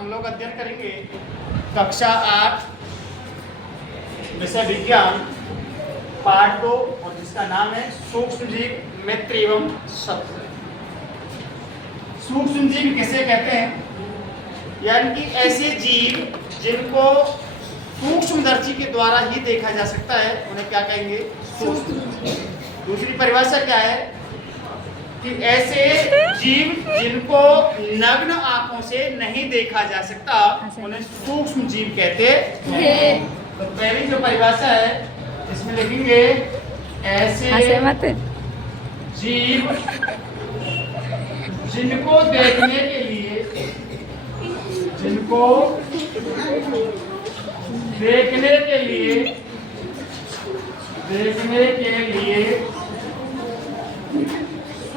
हम लोग अध्ययन करेंगे कक्षा 8 विषय विज्ञान पार्ट 2 और जिसका नाम है सूक्ष्म जीव मित्र एवं शत्रु। सूक्ष्म जीव किसे कहते हैं? यानी कि ऐसे जीव जिनको सूक्ष्मदर्शी के द्वारा ही देखा जा सकता है उन्हें क्या कहेंगे? सूक्ष्म। दूसरी परिभाषा क्या है कि ऐसे जीव जिनको नग्न आंखों से नहीं देखा जा सकता उन्हें सूक्ष्म जीव कहते हैं। तो पहली जो परिभाषा है इसमें लिखेंगे ऐसे जीव जिनको देखने के लिए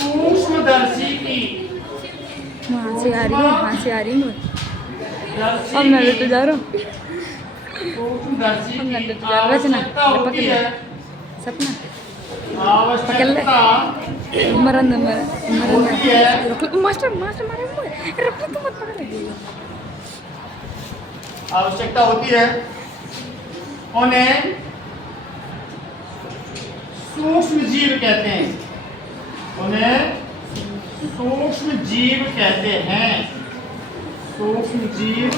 सूक्ष्मदर्शी की वहाँ से आ रही हूँ अब मैं तो जा रहा हूँ सूक्ष्मदर्शी की रचना आवश्यकता होती है। सपना आवश्यकता मरन होती है मास्टर मारे तुम मत पकड़ आवश्यकता होती है उन्हें सूक्ष्म जीव कहते हैं। उन्हें सूक्ष्म जीव कहते हैं। सूक्ष्म जीव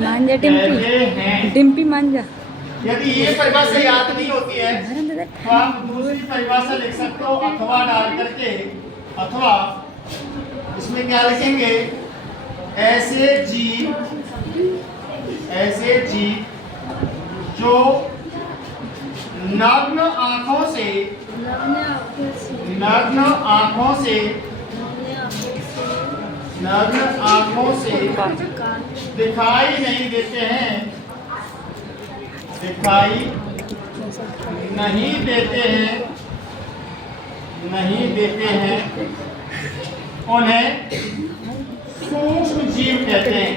मांजा कहते हैं। डिम्पी मांजा। यदि ये परिभाषा याद नहीं होती है तो आप दूसरी परिभाषा लिख सकते हो अथवा डाल करके। अथवा इसमें क्या लिखेंगे? ऐसे जीव जो नग्न आंखों से दिखाई नहीं देते हैं उन्हें सूक्ष्म जीव कहते हैं।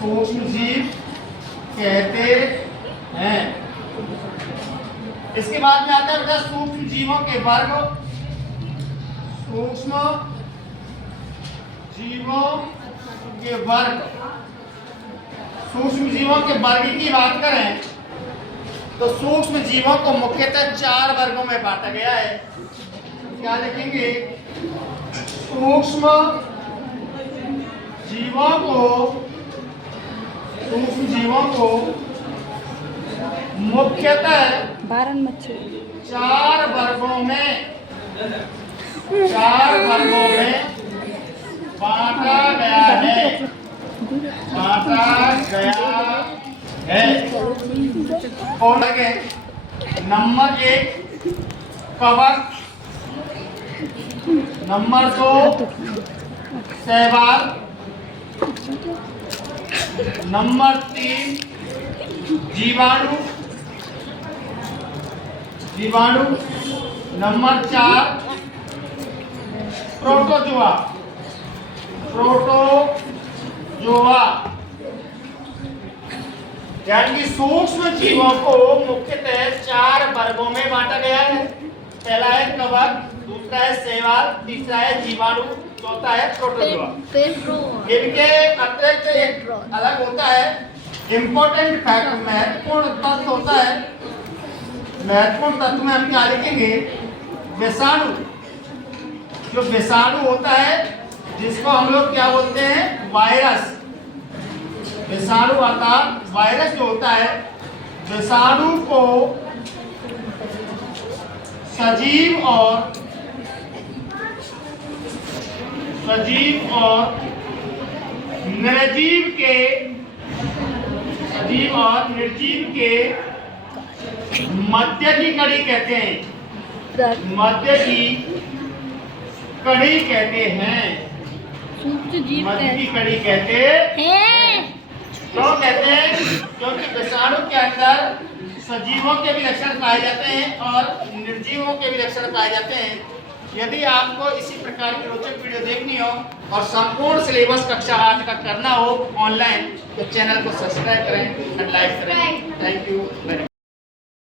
सूक्ष्म जीव कहते हैं। इसके बाद में आता है सूक्ष्म जीवों के वर्ग। सूक्ष्म जीवों के वर्ग की बात करें तो सूक्ष्म जीवों को मुख्यतः 4 वर्गों में बांटा गया है। क्या लिखेंगे? सूक्ष्म जीवों को मुख्यतः 4 वर्गों में बांटा गया है। कौन है? नंबर 1 कवक, नंबर 2 शैवाल, नंबर 3 जीवाणु, नंबर 4 प्रोटोजोआ। यानी कि सूक्ष्म जीवों को मुख्यतः 4 वर्गों में बांटा गया है। पहला है कवक, दूसरा है शैवाल, तीसरा है जीवाणु, चौथा है प्रोटोजोआ। इनके अतिरिक्त एक अलग होता है इम्पोर्टेंट फैक्ट, महत्वपूर्ण तत्व होता है। महत्वपूर्ण तत्व में हम क्या लिखेंगे? विषाणु। जो विषाणु होता है जिसको हम लोग क्या बोलते हैं? वायरस। विषाणु अर्थात वायरस जो होता है, विषाणु को सजीव और निर्जीव के मध्य की कड़ी कहते हैं। मध्य की कड़ी कहते हैं। मध्य की कड़ी कहते हैं। क्यों कहते हैं? क्योंकि विषाणु के अंदर सजीवों के भी लक्षण पाए जाते हैं और निर्जीवों के भी लक्षण पाए जाते हैं। यदि आपको इसी प्रकार की रोचक वीडियो देखनी हो और संपूर्ण सिलेबस कक्षा 8 का करना हो ऑनलाइन तो चैनल को सब्सक्राइब करें और लाइक करें। Thank you very much.